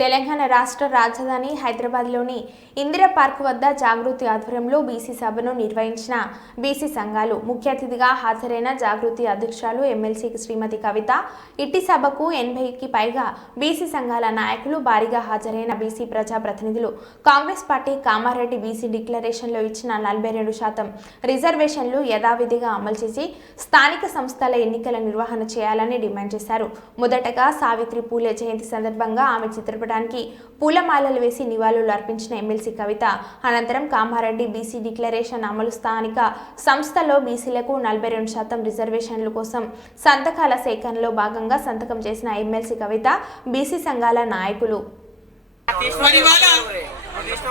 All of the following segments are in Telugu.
తెలంగాణ రాష్ట్ర రాజధాని హైదరాబాద్లోని ఇందిరా పార్క్ వద్ద జాగృతి ఆధ్వర్యంలో బీసీ సభను నిర్వహించిన బీసీ సంఘాలు ముఖ్య అతిథిగా హాజరైన జాగృతి అధ్యక్షురాలు ఎమ్మెల్సీ శ్రీమతి కవిత ఇట్టి సభకు ఎనభైకి పైగా బీసీ సంఘాల నాయకులు భారీగా హాజరైన బీసీ ప్రజాప్రతినిధులు. కాంగ్రెస్ పార్టీ కామారెడ్డి బీసీ డిక్లరేషన్లో ఇచ్చిన నలభై రెండు శాతం రిజర్వేషన్లు యథావిధిగా అమలు చేసి స్థానిక సంస్థల ఎన్నికల నిర్వహణ చేయాలని డిమాండ్ చేశారు. మొదటగా సావిత్రి పూలే జయంతి సందర్భంగా ఆమె చిత్రపటానికి పూలమాలలు వేసి నివాళులు అర్పించిన ఎమ్మెల్సీ కవిత. అనంతరం కామారెడ్డి బీసీ డిక్లరేషన్ అమలు స్థానిక సంస్థలో బీసీలకు నలభై రెండు శాతం రిజర్వేషన్ల కోసం సంతకాల సేకరణలో భాగంగా సంతకం చేసిన ఎమ్మెల్సీ కవిత బీసీ సంఘాల నాయకులు.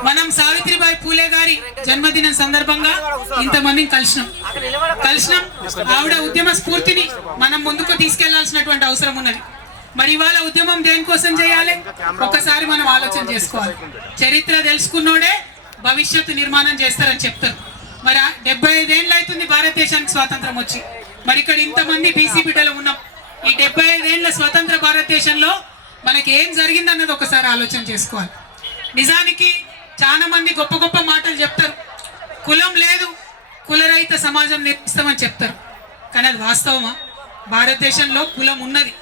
మనం సావిత్రిబాయి పూలే గారి జన్మదినం సందర్భంగా ఇంతమందిని కలిసినాం. కలిసినాం. ఆవిడ ఉద్యమ స్ఫూర్తిని మనం ముందుకు తీసుకెళ్ళాల్సినటువంటి అవసరం ఉన్నది. మరి ఇవాళ ఉద్యమం దేనికోసం చేయాలి? ఒక్కసారి మనం ఆలోచన చేసుకోవాలి. చరిత్ర తెలుసుకున్నోడే భవిష్యత్తు నిర్మాణం చేస్తారని చెప్తారు. మరి డెబ్బై ఐదేళ్ళు అవుతుంది భారతదేశానికి స్వాతంత్రం వచ్చి. మరి ఇక్కడ ఇంతమంది బీసీ బిడ్డలు ఉన్నాం. ఈ డెబ్బై ఐదేళ్ళ స్వతంత్ర భారతదేశంలో మనకి ఏం జరిగిందన్నది ఒకసారి ఆలోచన చేసుకోవాలి. నిజానికి చాలా మంది గొప్ప గొప్ప మాటలు చెప్తారు. కులం లేదు కులరహిత సమాజం నిర్మిస్తామని చెప్తారు. కానీ అది వాస్తవమా? భారతదేశంలో కులం ఉన్నది.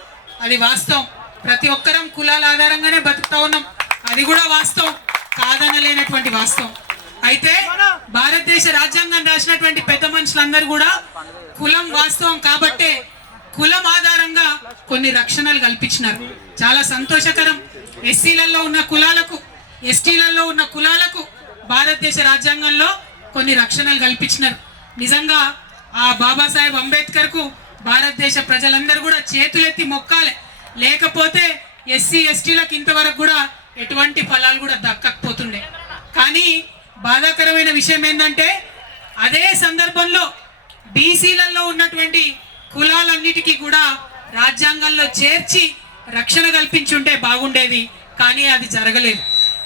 అది వాస్తవం. ప్రతి ఒక్కరం కులాల ఆధారంగానే బతుకుతా ఉన్నాం. అది కూడా వాస్తవం. కాదనలేనటువంటి వాస్తవం. అయితే భారతదేశ రాజ్యాంగం రాసినటువంటి పెద్ద మనుషులందరూ కూడా కులం వాస్తవం కాబట్టే కులం ఆధారంగా కొన్ని రక్షణలు కల్పించినారు. చాలా సంతోషకరం. ఎస్సీలలో ఉన్న కులాలకు ఎస్టీలలో ఉన్న కులాలకు భారతదేశ రాజ్యాంగంలో కొన్ని రక్షణలు కల్పించినారు. నిజంగా ఆ బాబాసాహెబ్ అంబేద్కర్కు భారతదేశ ప్రజలందరూ కూడా చేతులెత్తి మొక్కాలి. లేకపోతే ఎస్సీ ఎస్టీలకు ఇంతవరకు కూడా ఎటువంటి ఫలాలు కూడా దక్కకపోతుండే. కానీ బాధాకరమైన విషయం ఏంటంటే అదే సందర్భంలో బీసీలలో ఉన్నటువంటి కులాలన్నిటికీ కూడా రాజ్యాంగంలో చేర్చి రక్షణ కల్పించుంటే బాగుండేది కానీ అది జరగలేదు.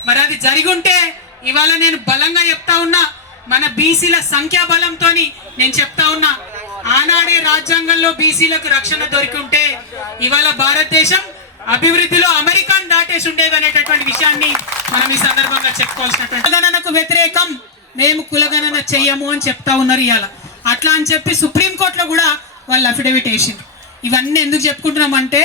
మరి అది జరిగుంటే ఇవాళ నేను బలంగా చెప్తా ఉన్నా మన బీసీల సంఖ్యాబలంతో నేను చెప్తా ఉన్నా ఆనాడే రాజ్యాంగంలో బీసీలకు రక్షణ దొరికి ఉంటే ఇవాళ భారతదేశం అభివృద్ధిలో అమెరికాను దాటేసి ఉండేది అనేటటువంటి విషయాన్ని మనం ఈ సందర్భంగా చెప్పుకోవాల్సినటువంటి కులగణనకు వ్యతిరేకం మేము కులగణన చెయ్యము అని చెప్తా ఉన్నారు ఇవాళ. అట్లా అని చెప్పి సుప్రీంకోర్టులో కూడా వాళ్ళు అఫిడవిట్ వేసింది ఇవన్నీ ఎందుకు చెప్పుకుంటున్నామంటే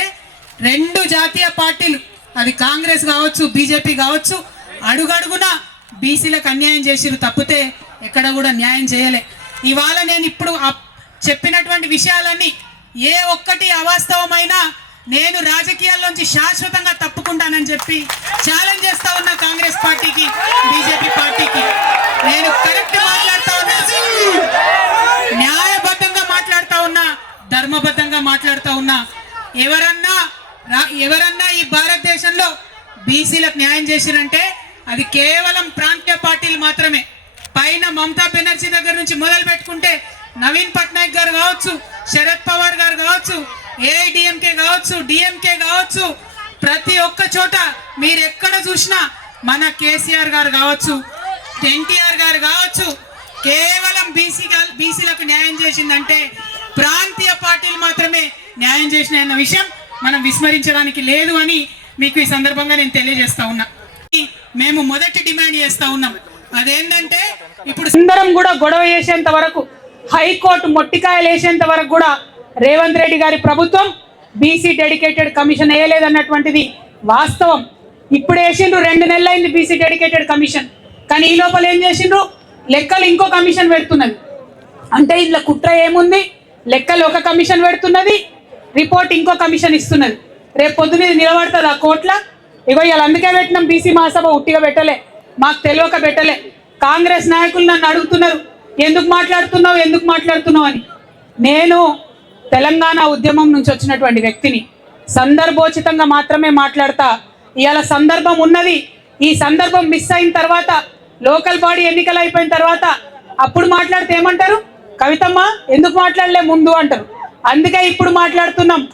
రెండు జాతీయ పార్టీలు అది కాంగ్రెస్ కావచ్చు బీజేపీ కావచ్చు అడుగడుగున బీసీలకు అన్యాయం చేసిరు తప్పితే ఎక్కడ కూడా న్యాయం చేయలే. ఇవాళ నేను ఇప్పుడు అప్- చెప్పినటువంటి విషయాలన్నీ ఏ ఒక్కటి అవాస్తవమైనా నేను రాజకీయాల్లోంచి శాశ్వతంగా తప్పుకుంటానని చెప్పి ఛాలెంజ్ చేస్తా ఉన్నా కాంగ్రెస్ పార్టీకి బీజేపీ పార్టీకి. నేను కరెక్ట్ మాట్లాడుతా ఉన్నా న్యాయబద్ధంగా మాట్లాడుతా ఉన్నా ధర్మబద్ధంగా మాట్లాడుతా ఉన్నా ఎవరన్నా ఎవరన్నా ఈ భారతదేశంలో బీసీలకు న్యాయం చేసిరంటే అది కేవలం ప్రాంతీయ పార్టీలు మాత్రమే. పైన మమతా బెనర్జీ దగ్గర నుంచి మొదలు పెట్టుకుంటే నవీన్ పట్నాయక్ గారు కావచ్చు శరద్ పవార్ గారు కావచ్చు ఏఐడిఎంకే కావచ్చు డిఎంకే కావచ్చు ప్రతి ఒక్క చోట మీరు ఎక్కడ చూసినా మన కేసీఆర్ గారు కావచ్చు ఎన్టీఆర్ గారు కావచ్చు కేవలం బీసీ బీసీలకు న్యాయం చేసిందంటే ప్రాంతీయ పార్టీలు మాత్రమే న్యాయం చేసిన అన్న విషయం మనం విస్మరించడానికి లేదు అని మీకు ఈ సందర్భంగా నేను తెలియజేస్తా ఉన్నా. మేము మొదటి డిమాండ్ చేస్తా ఉన్నాం. అదేంటంటే ఇప్పుడు అందరం కూడా గొడవ చేసేంత వరకు హైకోర్టు మొట్టికాయలేసేంత వరకు కూడా రేవంత్ రెడ్డి గారి ప్రభుత్వం బీసీ డెడికేటెడ్ కమిషన్ వేయలేదన్నటువంటిది వాస్తవం. ఇప్పుడు వేసిండ్రు రెండు నెలలైంది బీసీ డెడికేటెడ్ కమిషన్. కానీ ఈ లోపల ఏం చేసిండ్రు? లెక్కలు ఇంకో కమిషన్ పెడుతున్నది. అంటే ఇందులో కుట్ర ఏముంది? లెక్కలు ఒక కమిషన్ పెడుతున్నది రిపోర్ట్ ఇంకో కమిషన్ ఇస్తున్నది. రేపు పొద్దున నిలబడుతుంది ఆ కోట్ల ఇగో ఇలా అందుకే పెట్టినాం బీసీ మహాసభ ఉట్టిగా పెట్టలే. మాకు తెలియక పెట్టలే. కాంగ్రెస్ నాయకులు నన్ను అడుగుతున్నారు ఎందుకు మాట్లాడుతున్నావు ఎందుకు మాట్లాడుతున్నావు అని. నేను తెలంగాణ ఉద్యమం నుంచి వచ్చినటువంటి వ్యక్తిని సందర్భోచితంగా మాత్రమే మాట్లాడతా. ఇవాళ సందర్భం ఉన్నది. ఈ సందర్భం మిస్ అయిన తర్వాత లోకల్ బాడీ ఎన్నికలు అయిపోయిన తర్వాత అప్పుడు మాట్లాడితే ఏమంటారు? కవితమ్మ ఎందుకు మాట్లాడలే ముందు అంటారు. అందుకే ఇప్పుడు మాట్లాడుతున్నాం.